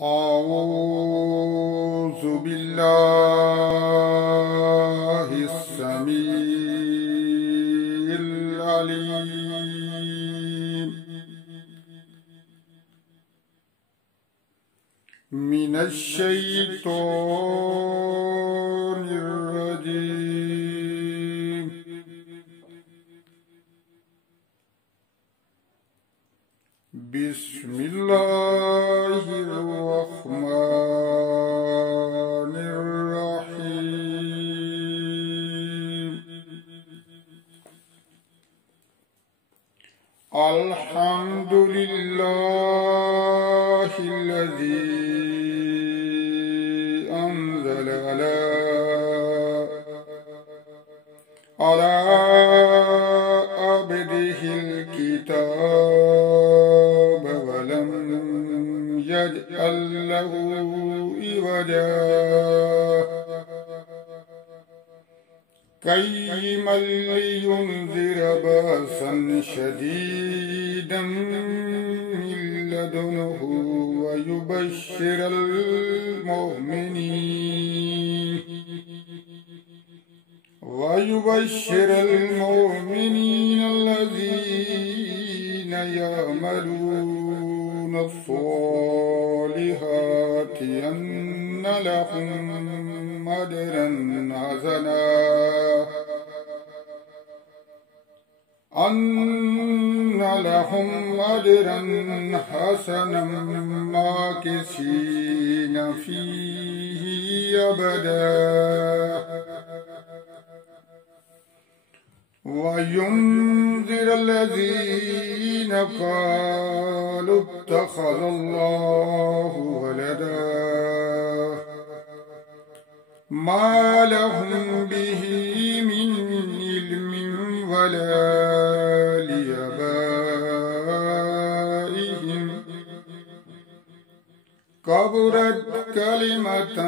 أعوذ بالله السميع العليم من الشيطان الرجيم. بسم الله الرحمن الرحيم. الحمد لله الذي أنزل على عبده الكتاب ولم يجعل له عوجا قيما لينذر بأسا شديدا من لدنه ويبشر المؤمنين الذين يعملون الصالحات أن لهم أجرا حسنا ماكثين فيه أبدا وينذر الذين قالوا اتخذ الله ولدا ما لهم به من علم ولا لآبائهم كبرت كلمة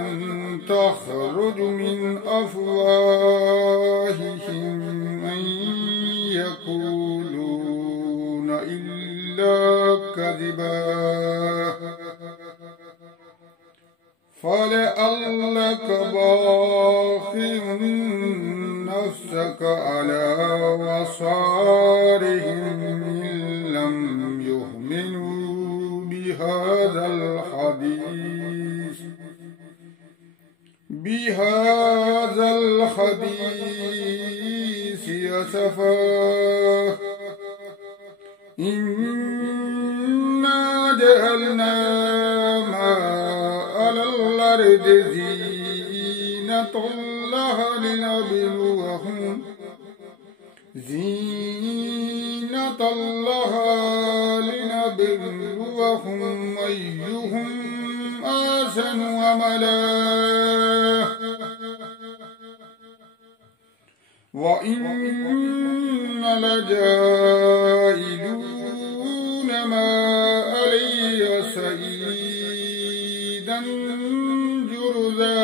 تخرج من أفواههم أن يقولون إلا كذبا فلعلك باخع نفسك على آثارهم إن لم يؤمنوا بهذا الحديث أسفا. إنا جعلنا ما على الأرض زينة الله لنبلوهم أيهم أحسن عملا وإن لجاعلون ما علي صعيدا جرذا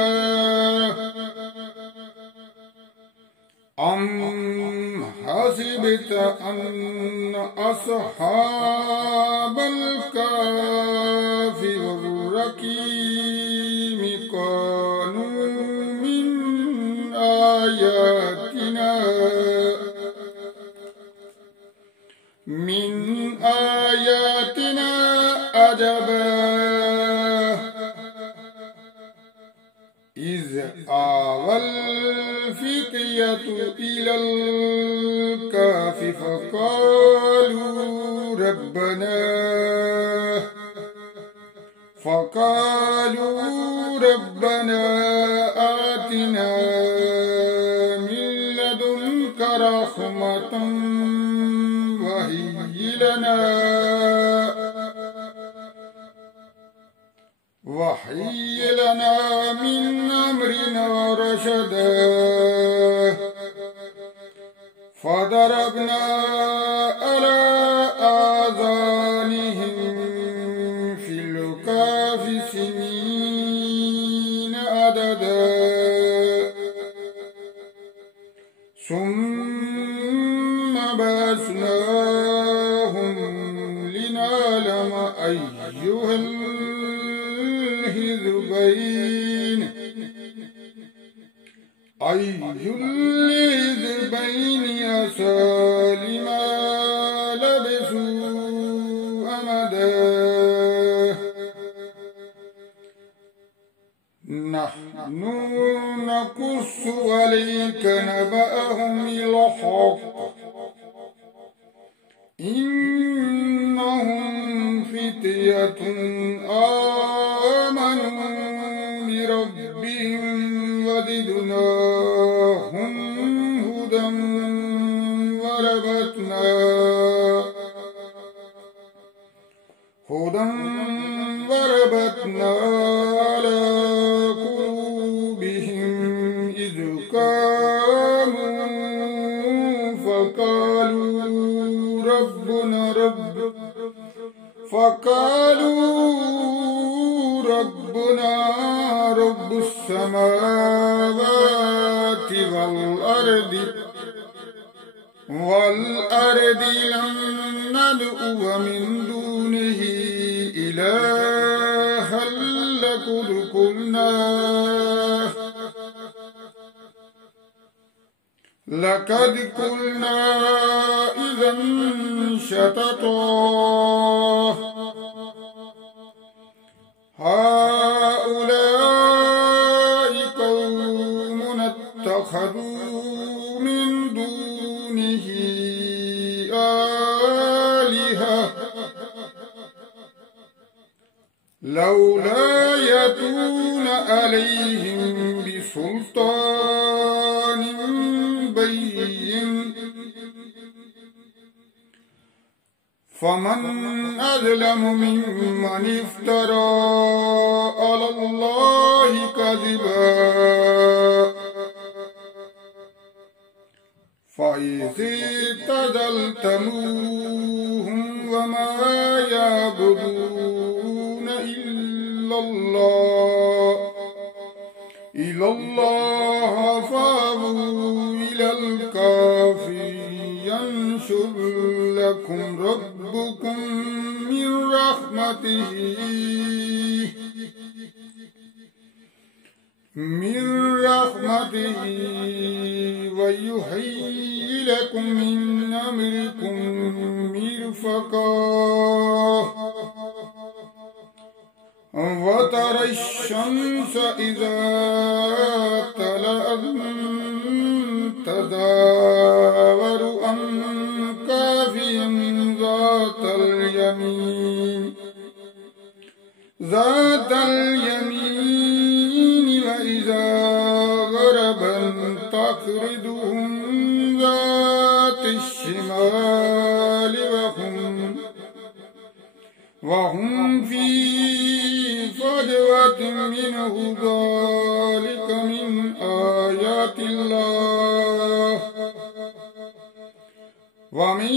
أم حسبت أن أصحاب الكهف والرقيم كانوا من آياتنا عجبا إذ آوى الفتية إلى الكهف فقالوا ربنا آتنا من لدنك رحمة وهيئ لنا من أمرنا رشدا فضربنا على آذانهم في الكهف سنين عددا ثم بعثناهم لنعلم أيها الحزبين أسى لما لبثوا أمدا نحن نقص عليك نبأهم بالحق إنهم فتية آمنوا بربهم وزدناهم هدى وربتنا على قلوبهم إذ قاموا فقالوا ربنا رب السماوات والأرض لن ندعو من دونه إلها لقد قلنا إذا شططا هؤلاء قوم اتخذوا من دونه آلهة لولا يأتون عليهم بسلطان بين فمن أظلم ممن افترى على الله كذبا فإذ اعتزلتموهم وما يعبدون إلا الله فأووا إلى الكهف ينشر لكم ربكم من رحمته ويهيئ لكم من أمركم مرفقا وترى الشمس إذا طلعت تزاور عن كهفهم ذات اليمين وإذا غربت تقرضهم ذات الشمال وهم في فجوة منه ذلك من آيات الله ومن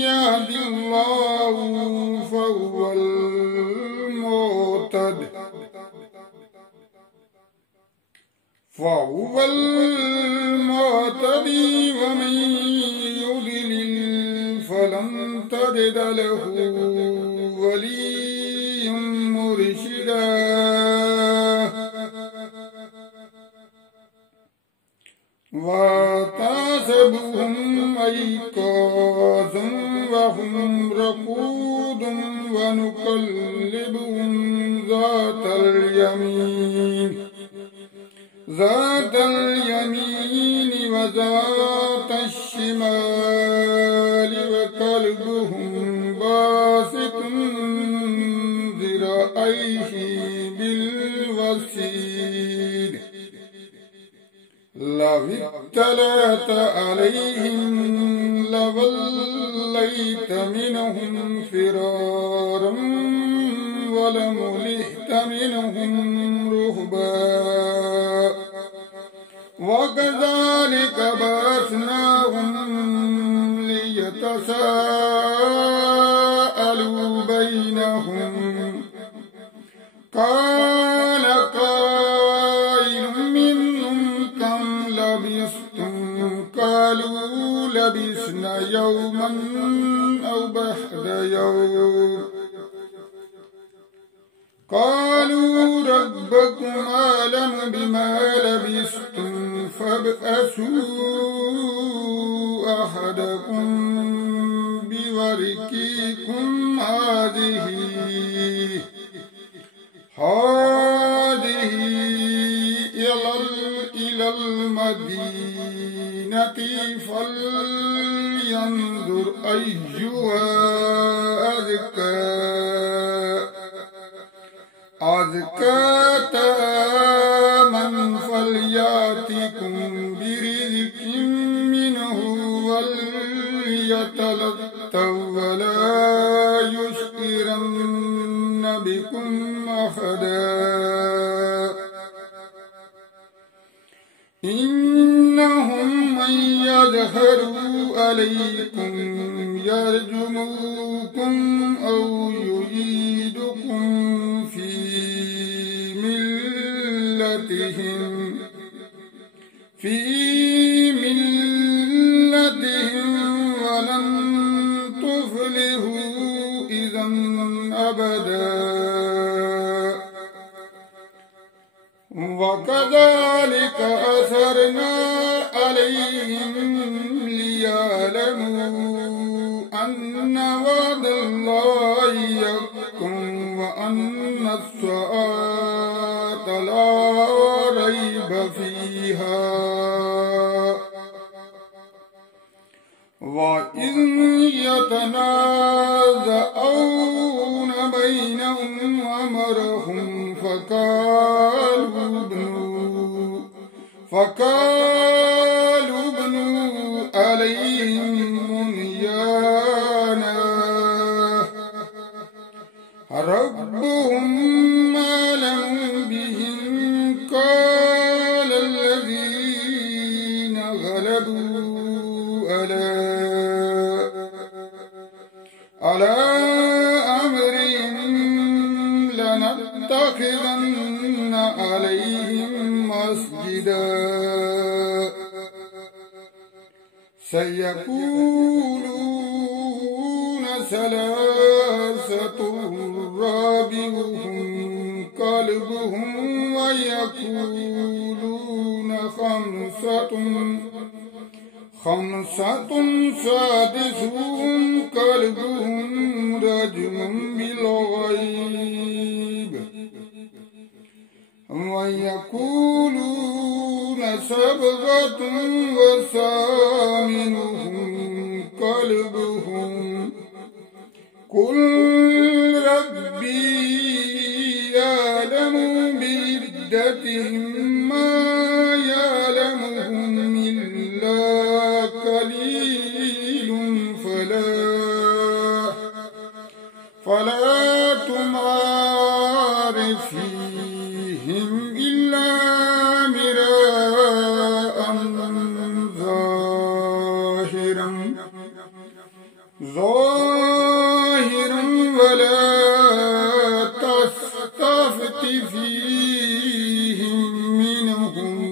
يهد الله فهو المهتدي ومن يضلل فلن تجد له وليا مرشدا وتحسبهم أيقاظا وهم رقود ونقلبهم ذات اليمين وذات الشمال وقلبهم باسط ذراعيه بالوسيد لو اطلعت عليهم لوليت منهم فرارا ولملئت منهم رهبا وكذلك بعثناهم ليتساءلوا بينهم قال قائل منهم كم لبثتم قالوا لبثنا يوما أو بعض يوم قال ربكم أعلم بما لبثتم فابعثوا أحدكم بورقكم هذه إلى المدينة فلينظر أيها أزكى طعاما فليأتكم برزق منه وليتلطف ولا يشعرن بكم أحدا إنهم من يظهروا عليكم يرجموكم أو يعيدكم في ملتهم ولن تفلحوا إذا أبدا وكذلك أثرنا عليهم ليعلموا أن وعد الله يحكم وأن الساعة لا ريب فيها وإذ يتنازعون بينهم أمرهم فقالوا ابنوا عليهم بنيانا ربهم أعلم بهم قال الذين غلبوا على أمرهم لنتخذن عليهم مسجدا سيقولون ثلاثة رابعهم كلبهم ويقولون خمسة سادسهم كلبهم رجم بالغيب ويقولون سبعة وثامنهم كلبهم قل ربي يعلم بعدتهم ما يعلمهم إلا قليل فلا تمار فيهم إلا مراء ظاهرا ولا تستفت فيهم منهم